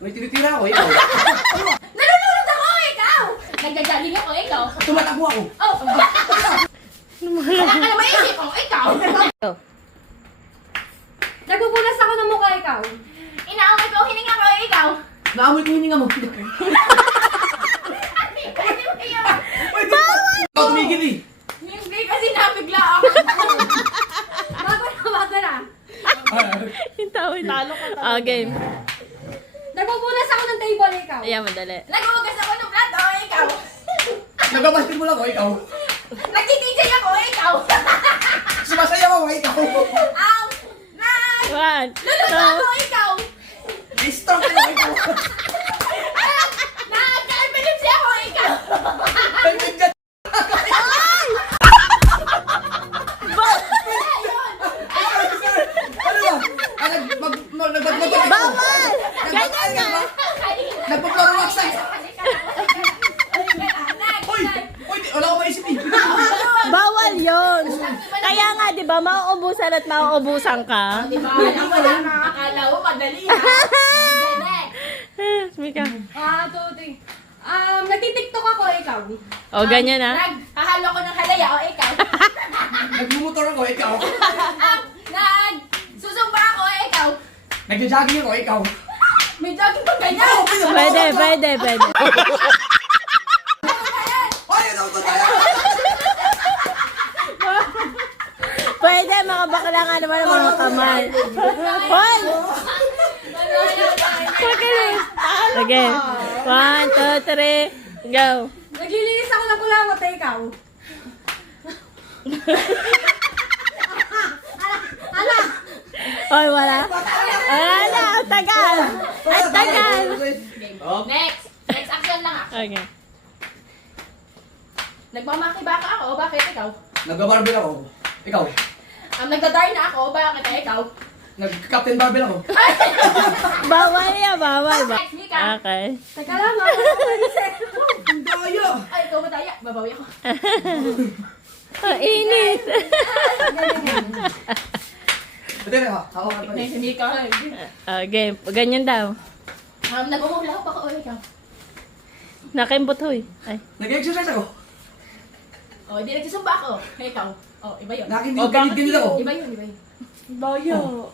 May tinitira ako, ikaw. Nalulunod ako, ikaw! Nagdadaling ako, ikaw. Tumatakbo ako. Oh, wala ka na maisip ako, ikaw. Nagpupunas ako ng mukha, ikaw. Inaaway ko, hininga ko, ikaw. Naamoy ko hininga mo. Pwede mo yun. Ikaw tumigil eh. Hindi kasi nabigla ako. Bago na. Yung tawid. Game. Nagpupunas ako ng table, ikaw. Ayan, madali. Naghuhugas ako ng plato, ikaw. Nagbabasketball ako, ikaw. Nagdi-DJ ako, ikaw. Sumasayaw ako, ikaw. One, Luluto ako, ikaw. I-stroke ako, ikaw. Nagka-epilepsy ako, ikaw. May bigyan. Ano ba? Nagbabasketball. Bawal! Ganyan nga. Nagpaparuwak sa... Uy! Uy! Wala ko maisip eh. Bawal yon. Kaya nga, di ba, mauubusan at mauubusan ka? Diba? Alam mo lang, akala mo madali, ha? Mika. 2, 3. Nagtitiktok ako, ikaw. O, ganyan ha. Naghahalo ko ng halaya, o ikaw. Nagmumotor ako, ikaw. Nagsusumba ako, ikaw. Nagja-jogging ako, ikaw. May jogging pa ganyan. Pwede. Ay, ano ito tayo? Pwede, mga bakla nga naman ang mga kamay. Hoy! Sige. 1, 2, 3, go. Naglilinis ako ng kulangot, ikaw. Hoy, wala. Wala na, ang tagal. Ang tagal. Next. Next action lang, ha? Okay. Nagmamakibaka ako, bakit ikaw? Nagba-barbell ako. Ikaw. Nagdadar na ako, bakit ikaw? Nag-captain barbell ako. Bawal yan, bawal ba? Next, Mika. Okay. Teka lang, Ang daya. Ay, ikaw madaya. Babawi ako. Ang init. Hindi na, hawakan pa Next, rin. Mika. Okay, ganyan daw. Nag-umulak ako, ikaw. Nakaimbot hoy. Ay. Nag-exercise ako. O, hindi nagsusumba ako. Ikaw. O, iba yun. Nakindig ako. Iba yun. Bayo.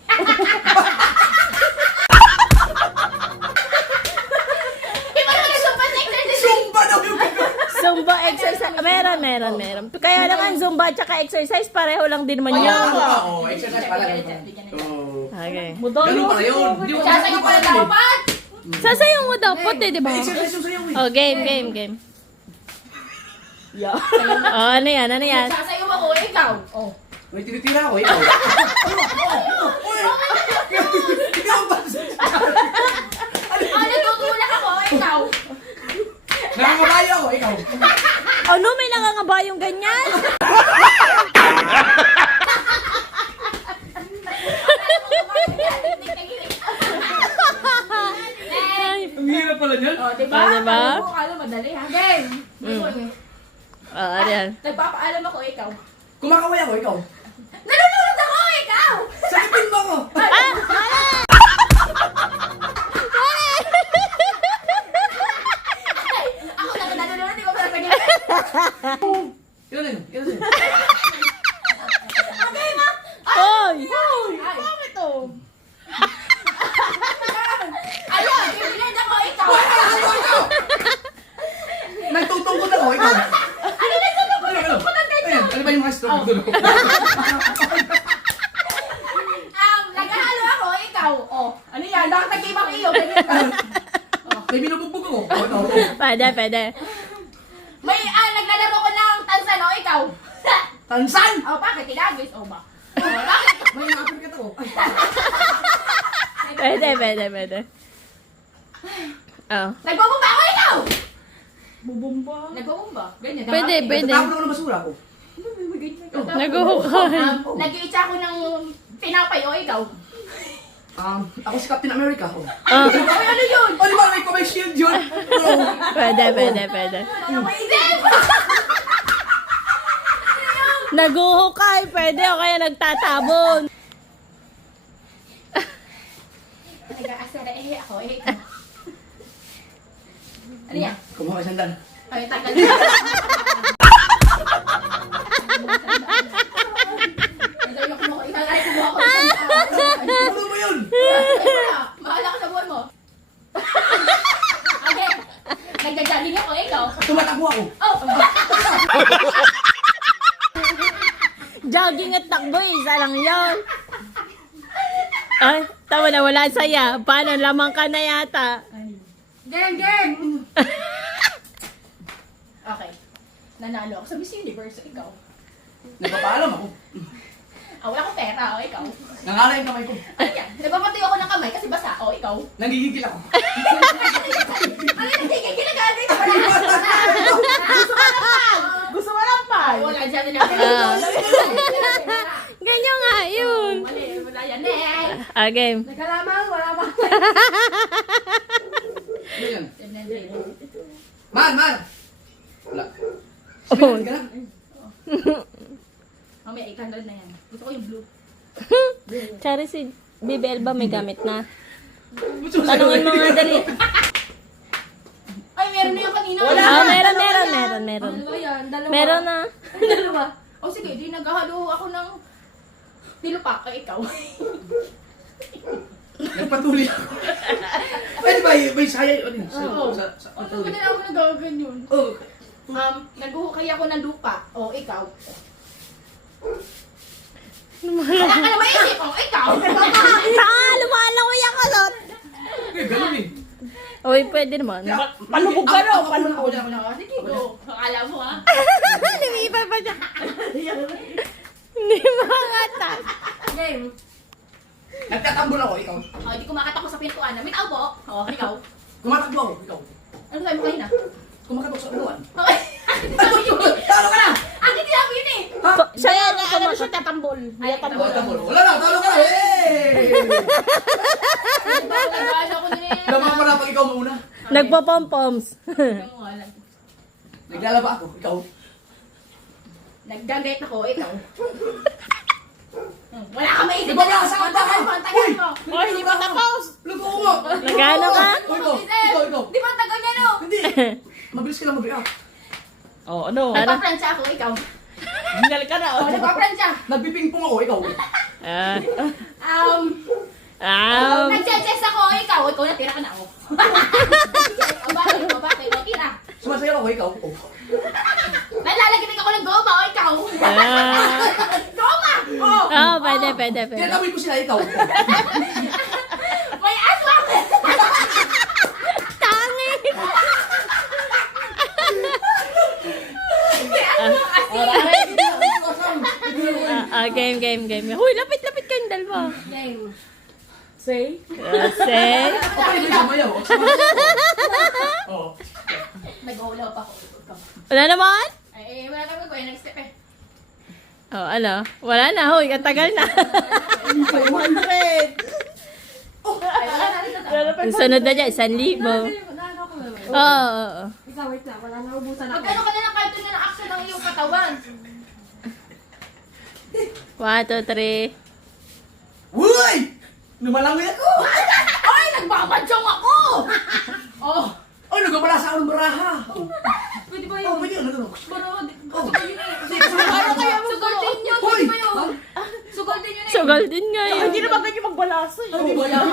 Iba na nagsusumba sa exercise. Zumba daw yung Zumba exercise. Meron. Kaya naman Zumba at exercise, pareho lang din naman yun. Oo, exercise pala. Oo. Okay. Ganun pala yun. Hindi mo Sasayo ko lang dapat. Sasayaw mo dapat eh, di ba? exercise yung sayaw eh. Oh, game. Oh, ano yan? Sasayo ako, ikaw. O. May tinitira ako, ikaw. Ikaw ba? Nagtutulak ako, ikaw. Nangangabayo ako, ikaw. Ano, may nangangabayong ganyan? Ang hirap pala niyan. O, diba? O, diba? Alam mo, akala madali, ha? Game. Oh, ano yan? Nagpapaalam ako, ikaw. Kumakaway ako, ikaw. Nalulunod ako, ikaw! Sakipin mo ako. Ako na nalulunod, hindi ko pala sa Ilan na yun? Ilan na yun? Hoy! Bakit to? Ayun, bibigyan ako, ikaw. Nagtutungkot ako, ikaw. Ano na ito? Ano? Ayan, ano ba yung mga stroke doon? Naghahalo ako, ikaw. Oh, ano yan? Bakit nag-ibang iyo? May binubugbog ako. Ikaw. Pwede. May naglalaro ko ng tansan, o ikaw. Tansan! Oh, bakit? Tinagis? Oh, ba? Oh, bakit? May napirkat ako. Pwede. Oh. Nagbubumba ako, ikaw! Nagbubumba? Ganyan. Pwede. Nagtatapon ako ng basura ko. Naguhukay. Nag-iitsa ako ng tinapay, o ikaw. Ako si Captain America. Oh. Ay, ano yun? Oh, di ba? May shield yun. Oh. Pwede. Ano maisip? Naguhukay, pwede o kaya nagtatabon. Ihi ako, ihi ikaw. Ano yan? Kumuha ka sandal. Ay, tagal. Ano mo yun? Mahala ka sa buwan mo. Okay. Nagja-jogging ako, ikaw. Tumatakbo ako. Oh! Jogging at takbo, isa lang yun. Ay, tama na, wala saya. Paano, lamang ka na yata. Game, game! Okay. Nanalo ako sa Miss Universe, ikaw. Nagpapaalam ako. Wala akong pera, ikaw. Nangalay yung kamay ko. Ano yan? Nagpapatuyo ako ng kamay kasi basa, ikaw. Nangigigil ako. Ano yung tigil ka? Gusto mo lang pa? Wala dyan na Ganyan nga, yun. Mali, wala yan eh. Game. Nagkalaman, wala ba? Ano yan? Man! Wala. Oh. Sabihin ka lang. Mamaya, 800 na yan. Gusto ko yung blue. Chari si BBL ba may gamit na? Gusto mo Tanungin mo nga dali. Ay, meron na yung kanina. Meron. Ano ba yan? Dalawa. Meron na. Dalawa. O sige, di naghahalo ako ng tilupak kay ikaw. Nagpatuloy ako. Pwede ba may sayay? Ano yun? Oo. Sa Ano ba patuloy. na ako nagaganyan? Oh. Naghuhukay ako ng lupa. O, ikaw. Wala ka na maisip. O, ikaw. Lumalaway ang kalot. Eh, ganun eh. Uy, pwede naman. Palubog ka raw, palubog. Sige, go. Akala mo ha. Lumipat pa siya. Hindi makatas. Game. Nagtatambol ako, ikaw. O, hindi kumakat ako sa pintuan. May tao po. O, ikaw. Kumatakbo ako, ikaw. Ano sabi mo kanina? Kumakatok sa uluan. Okay. Talo ka na! Ang hindi sinabi yun eh. Ha? Siya yan na Ano siya tatambol? Ay, Talo, talo. Wala na, talo ka na! Hey! Nagbabalaan ako din eh. Lamang pa na pag ikaw mauna. Nagpo-pom-poms. Naglalaba ako, ikaw. Nagdagayt ako, ikaw. Wala ka maisip. Di ba wala ka sa Pantagan mo, pantagan mo. Oh, hindi pa tapos. Luto ko! Nagano ka? Ikaw. Di ba ang tagal niya no? Hindi. Mabilis ka lang mag-react. Oh, ano? Nagpa-Fransya ako, ikaw. Hingal ka na. O, nagpa-Fransya. Nagpipingpong ako, ikaw. Nag-chess ako, ikaw. Ikaw natira ka na ako. O, bakit? O, tira. Sumasayaw ako, ikaw. Oh. Nalalagyan ako ng goma, o, ikaw. Goma! O, Pwede. Tinataboy ko sila, ikaw. may aswang! Tangi! Game. Huy, lapit kayong dalawa. Game. Say. Say. Okay, may sumayaw. Oo. Nag-ulaw pa ako. Ikaw. Wala naman? Ay, wala kang gagawin. Next step eh. Oh, ano? Wala na, huy. Ang tagal na. 500. Ay, wala na rin na. Yung sunod na dyan, 1,000. Oo. Ikaw, wait lang. Wala na ubusan ako. Magkano ka na ng cartoon na action ng iyong katawan? 1, 2, 3. Uy! Lumalangoy ako! Ay, nagbabadyong ako! Oh, Ay, nagpapalasa ako ng baraha. pwede ba Oh, yun? pwede yun. Ano? Baro, Oh. kasi yun eh. Kasi ano kaya Sugal din yun, Hoy! pwede ba yun? Sugal din yun eh. Sugal din nga yun. Hindi naman ganyan magbalasa. Hindi ba yan?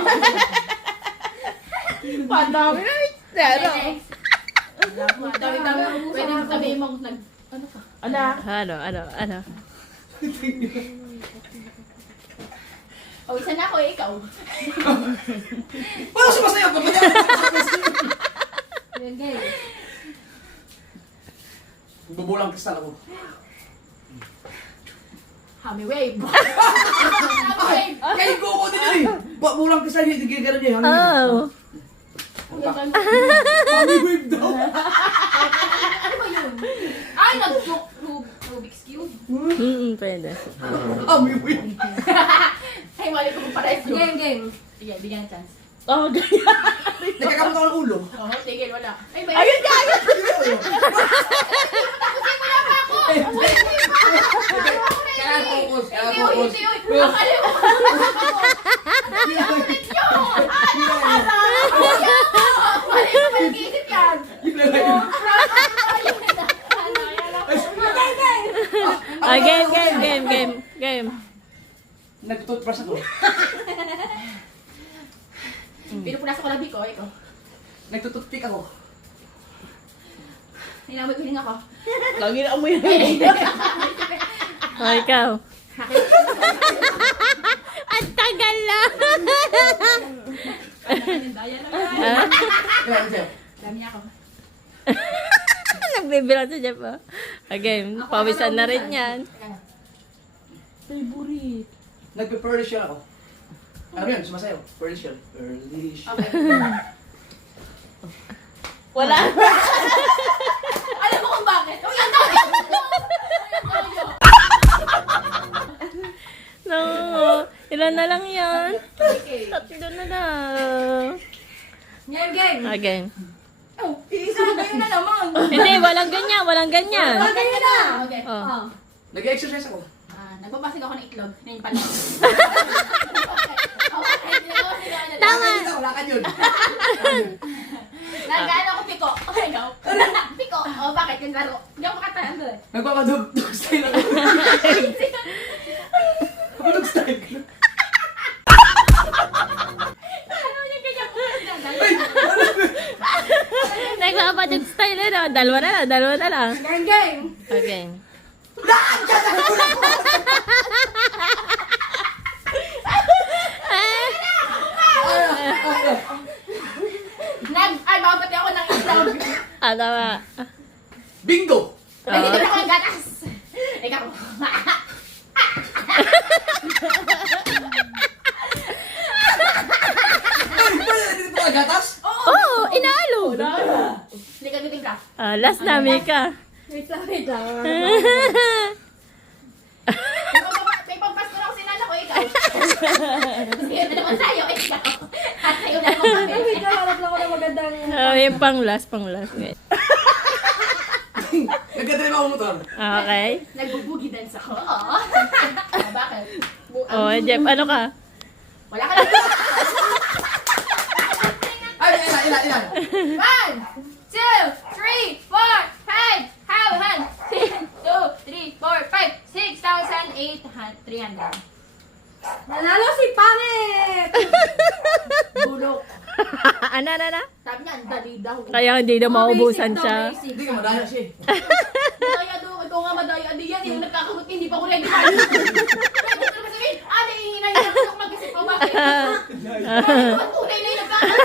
Pandami na. Pero. Next. Dami-dami. Pwede mo sabihin mo nag... Ano ka? Ano? Oh, isa na ako eh, ikaw. Paano sumasayaw ka? Ba't yan? Yan, guys. Bubulang kristal ako. Hami wave. Ay! Kain ko ako din yun eh! Bulang kristal yun, hindi gano'n yun. Oh. Mami wave daw! Ano ba yun? Ay, Rubik's Cube. Pwede. Mami wave! Ay, mali ko para ito. Game. Sige, bigyan ng chance. Oh, ganyan. Nagkakamot ako ng ulo. Oh, tigil, wala. Ay, ba Ayun ka! Tapusin mo lang ako! Kaya focus, kaya Hindi, focus. hindi, akala mo. Ulit yun! Game. Nag-toothbrush ako. Pinupunas ko labi ko, ikaw. Nagtututpik ako. Ninamay ko hininga ko. Lagi na amoy. O, ikaw. Ang tagal na. Kaya, Jeff. Dami niya ako. Nagbibilang sa Jeff, oh. Game. Pawisan na rin yan. Favorite. Nagpe-pearl shell ako. Ano yun? Sumasayaw. Pearl shell. Pearly shell. Okay. Wala. Alam mo kung bakit? Uy, ang dami! No. Ilan na lang yan? Tatlo na lang. Game. Game. Oh, isa kayo na naman. Hindi, walang ganyan. Okay na. Okay. Oh. Nag-exercise ako. Nagbabasig ako ng itlog. Ngayon pala. Tama. Wala ka yun. Nag-ano ako piko. Okay, go. Piko. Oh, bakit? Yung laro. Hindi ako makatahan doon. Nagpapadug style ako. Padug style. Ano yung ganyan ko? Nagpapadug style na, no? Dalawa na lang. Game. Okay. Babati ako ng itlog. Tama. Bingo! Nagtitin ako ng gatas. Ikaw. Ay, pwede dito ka gatas? Oo, inaalog. Hindi ka giting ka. Last na, Mika. Wait lang. May pampasko na ako sinala ko, ikaw. Sige, na naman tayo, ikaw. At sa'yo na ako kami. Wait lang, harap lang ako ng magandang... Yung pang last. Okay. Nagkadrive ako motor. Okay. Nagbubugi dance ako. Oo. Bakit? Oh, Jeff, ano ka? Wala ka lang. Ay, ilan. 1, 2, 3, 4, 5, 6,800. Nanalo si Pangit! Bulok. Ano? Sabi niya, ang dali daw. Kaya hindi na maubusan Basic siya. daw, basic. Hindi ka madaya siya eh. Madaya daw. Ikaw nga madaya. Adi yan. Yung nagkakagot, hindi pa ko ready. Pwede ko naman sabihin, naiingay na ako mag-isip ko. Bakit? Ang tunay na yung nagkakagot.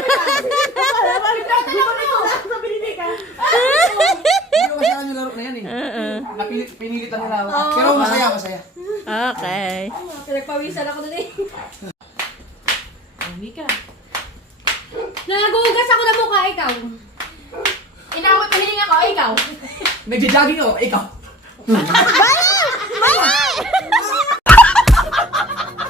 Hindi ko masaya yung laro na yan eh. Pinilit lang nila ako. Pero masaya. Okay. Pinagpawisan ako dun eh. Mika. Nagugas ako ng mukha, ikaw. Inawit, pahiling ako. Ikaw. Nagja-jogging ako, ikaw. Bala!